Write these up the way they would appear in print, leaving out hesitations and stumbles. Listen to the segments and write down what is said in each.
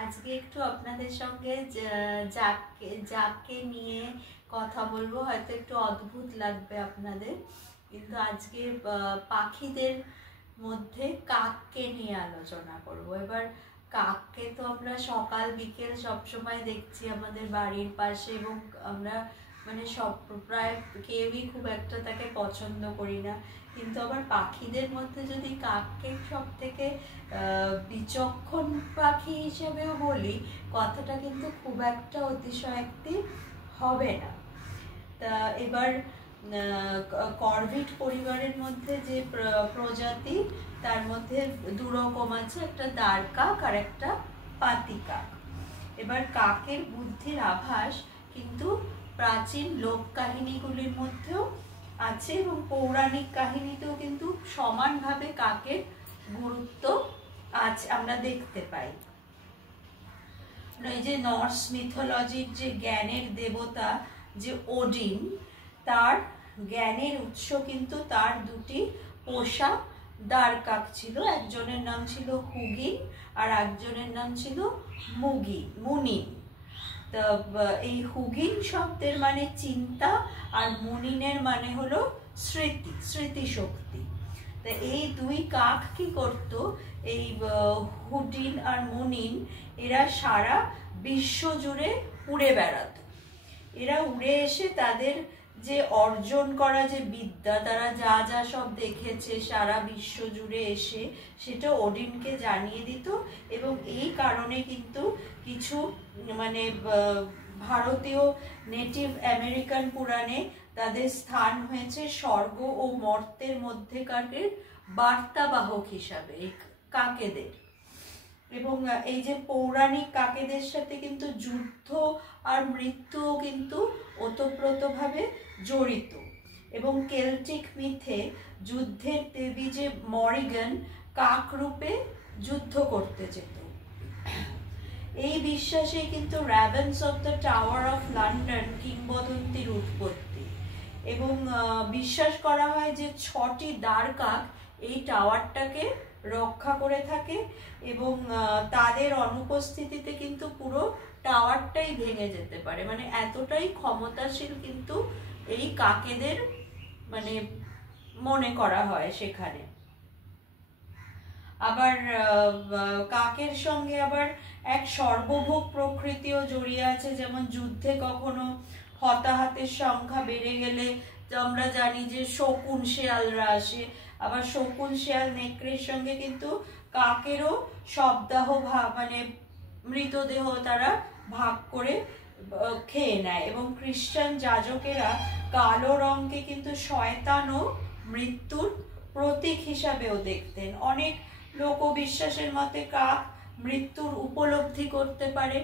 আজকে একটু আপনাদের সঙ্গে যাকে নিয়ে কথা বলবো, হয়তো একটু অদ্ভুত লাগবে আপনাদের, কিন্তু আজকে পাখিদের মধ্যে কাককে নিয়ে আলোচনা করব। এবার কাককে তো আমরা সকাল বিকেল সবসময় দেখছি আমাদের বাড়ির পাশে, এবং আমরা মানে প্রায় কেউই খুব একটা তাকে পছন্দ করি না। কিন্তু আবার পাখিদের মধ্যে যদি কাককে সব থেকে বিচক্ষণ পাখি হিসেবেও বলি, কথাটা কিন্তু খুব একটা অতিশয়োক্তি হবে না। তা এবার কর্ভিড পরিবারের মধ্যে যে প্রজাতি, তার মধ্যে দু রকম আছে, একটা দাঁড় কাক আর একটা পাতি কাক। এবার কাকের বুদ্ধির আভাস কিন্তু প্রাচীন লোক কাহিনীগুলির মধ্যেও আছে, এবং পৌরাণিক কাহিনীতেও কিন্তু সমানভাবে কাকের গুরুত্ব আছে, আমরা দেখতে পাই। এই যে নর্স মিথোলজির যে জ্ঞানের দেবতা যে ওডিন, তার জ্ঞানের উৎস কিন্তু তার দুটি পোষা দাঁড় কাক ছিল। একজনের নাম ছিল হুগিন আর একজনের নাম ছিল মুনিন। তা এই হুগিন শব্দের মানে চিন্তা, আর মুনিনের মানে হলো স্মৃতিশক্তি। তা এই দুই কাক কি করত, এই হুডিন আর মুনিন, এরা সারা বিশ্ব জুড়ে উড়ে বেড়াতো। এরা উড়ে এসে তাদের যে অর্জন করা যে বিদ্যা, তারা যা যা সব দেখেছে সারা বিশ্ব জুড়ে এসে সেটা ওডিনকে জানিয়ে দিত। এবং এই কারণে কিন্তু কিছু মানে ভারতীয় নেটিভ আমেরিকান পুরাণে তাদের স্থান হয়েছে স্বর্গ ও মর্তের মধ্যেকার বার্তাবাহক হিসাবে এই কাকেদের। এবং এই যে পৌরাণিক কাকেদের সাথে কিন্তু যুদ্ধ আর মৃত্যুও কিন্তু ওতপ্রোতভাবে জড়িত। এবং কেল্টিক মিথে যুদ্ধের দেবী যে মরিগান কাক রূপে যুদ্ধ করতে যেত। এই বিশ্বাসে কিন্তু ravens of the tower of London কিংবদন্তির উৎপত্তি। এবং বিশ্বাস করা হয় যে 6টি দাঁড় কাক এই টাওয়ারটাকে রক্ষা করে থাকে, এবং তাদের অনুপস্থিতিতে কিন্তু পুরো টাওয়ারটাই ভেঙে যেতে পারে। মানে এতটাই ক্ষমতাশীল কিন্তু এই কাকেদের মানে মনে করা হয় সেখানে। আবার কাকের সঙ্গে আবার এক সর্বভোগ প্রকৃতিও জড়িয়ে আছে। যেমন যুদ্ধে কখনো হতাহতের সংখ্যা বেড়ে গেলে আমরা জানি যে শকুন শেয়ালরা আসে। আবার শকুন শেয়াল নেকড়ের সঙ্গে কিন্তু কাকেরও শবদাহ মানে মৃতদেহ তারা ভাগ করে খেয়ে নেয়। এবং খ্রিস্টান যাজকেরা কালো রঙকে কিন্তু শয়তান ও মৃত্যুর প্রতীক হিসাবেও দেখতেন। অনেক লোকবিশ্বাসের মতে কাক মৃত্যুর উপলব্ধি করতে পারে।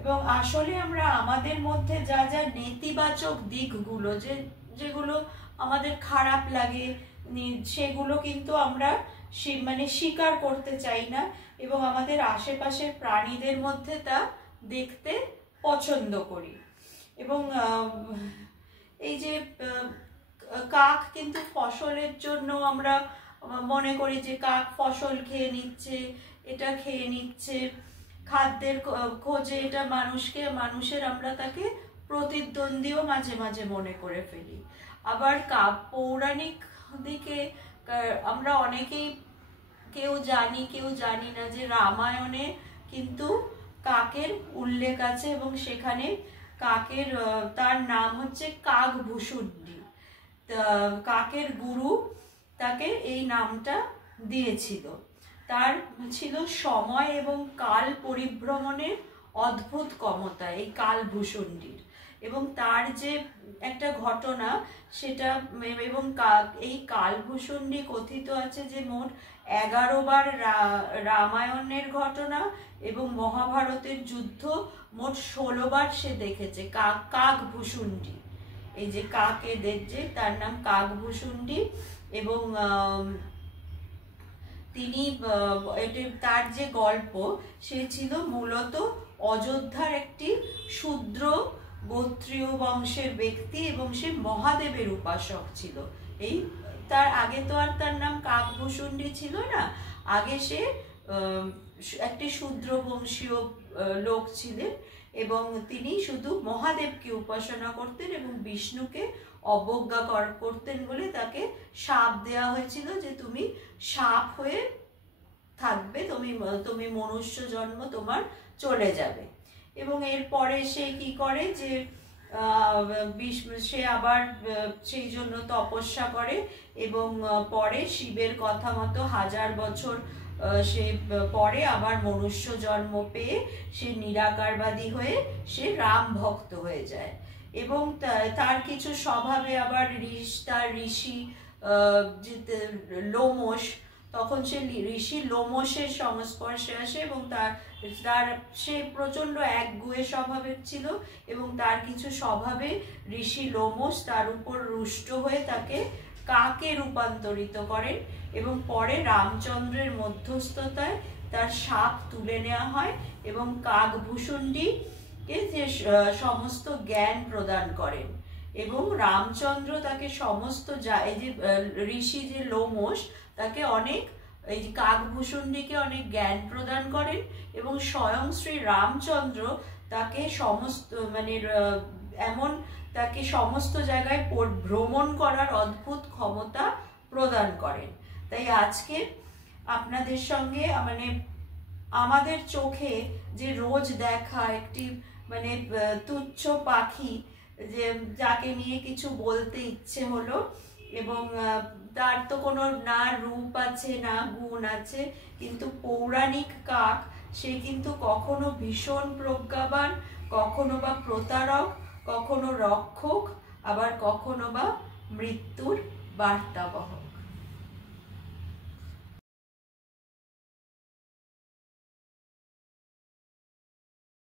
এবং আসলে আমরা আমাদের মধ্যে যা যা নেতিবাচক দিকগুলো, যেগুলো আমাদের খারাপ লাগে, সেগুলো কিন্তু আমরা মানে স্বীকার করতে চাই না, এবং আমাদের আশেপাশের প্রাণীদের মধ্যে তা দেখতে পছন্দ করি। এবং এই যে কাক কিন্তু ফসলের জন্য আমরা মনে করি যে কাক ফসল খেয়ে নিচ্ছে, এটা খেয়ে নিচ্ছে, খাদ্যের খোঁজে এটা মানুষের আমরা তাকে প্রতিদ্বন্দ্বীও মাঝে মাঝে মনে করে ফেলি। আবার পৌরাণিক দিকে আমরা অনেকেই কেউ জানি না যে রামায়ণে কিন্তু কাকের উল্লেখ আছে, এবং সেখানে কাকের তার নাম হচ্ছে কাকভূষুণ্ডী। কাকের গুরু তাকে এই নামটা দিয়েছিল। তার ছিল সময় এবং কাল পরিভ্রমণের অদ্ভুত ক্ষমতা এই কালভূষুণ্ডীর। এবং তার যে একটা ঘটনা সেটা, এবং এই কালভূষুণ্ডী কথিত আছে যে মোট 11 বার রামায়ণের ঘটনা এবং মহাভারতের যুদ্ধ মোট 16 বার সে দেখেছে। কাকভূষুণ্ডী, এই যে কাকেদের যে, তার নাম কাকভূষুণ্ডী। এবং তিনি তার যে গল্প, সে ছিল মূলত অযোধ্যার একটি শূদ্র গোত্রীয় বংশের ব্যক্তি, এবং সে মহাদেবের উপাসক ছিল। এই তার আগে তো আর তার নাম কাকভূষুণ্ডী ছিল না, আগে সে একটি শূদ্র বংশীয় লোক ছিলেন এবং তিনি শুধু মহাদেবকে উপাসনা করতেন এবং বিষ্ণুকে অবজ্ঞা করতেন বলে তাকে শাপ দেওয়া হয়েছিল যে তুমি সাপ হয়ে থাকবে, তুমি মনুষ্য জন্ম তোমার চলে যাবে। এবং এরপরে সে কি করে যে সে আবার সেই জন্য তপস্যা করে এবং পরে শিবের কথা মতো 1000 বছর সে পরে আবার মনুষ্য জন্ম পেয়ে সে নিরাকারবাদী হয়ে সে রাম ভক্ত হয়ে যায়। এবং তার কিছু স্বভাবে আবার তার ঋষি লোমশ, তখন সে ঋষি লোমশের সংস্পর্শে আসে এবং সে প্রচন্ড একগুঁয়ে স্বভাবের ছিল এবং তার কিছু স্বভাবে ঋষি লোমশ তার উপর রুষ্ট হয়ে তাকে কাকে রূপান্তরিত করেন এবং পরে রামচন্দ্রের মধ্যস্থতায় তার শাপ তুলে নেওয়া হয় এবং কাকভূষুণ্ডীকে যে সমস্ত জ্ঞান প্রদান করেন এবং রামচন্দ্র তাকে সমস্ত এই যে ঋষি যে লোমশ তাকে অনেক, এই যে কাকভূষুণ্ডীকে অনেক জ্ঞান প্রদান করেন এবং স্বয়ং শ্রী রামচন্দ্র তাকে সমস্ত এমন তাকে সমস্ত জায়গায় ভ্রমণ করার অদ্ভুত ক্ষমতা প্রদান করেন। তাই আজকে আপনাদের সঙ্গে আমাদের চোখে যে রোজ দেখা একটি তুচ্ছ পাখি যে যাকে নিয়ে কিছু বলতে ইচ্ছে হলো এবং তার তো কোনো না রূপ আছে না গুণ আছে, কিন্তু পৌরাণিক কাক সে কিন্তু কখনো ভীষণ প্রজ্ঞাবান, কখনো বা প্রতারক, কখনো রক্ষক, আবার কখনো বা মৃত্যুর বার্তাবহ।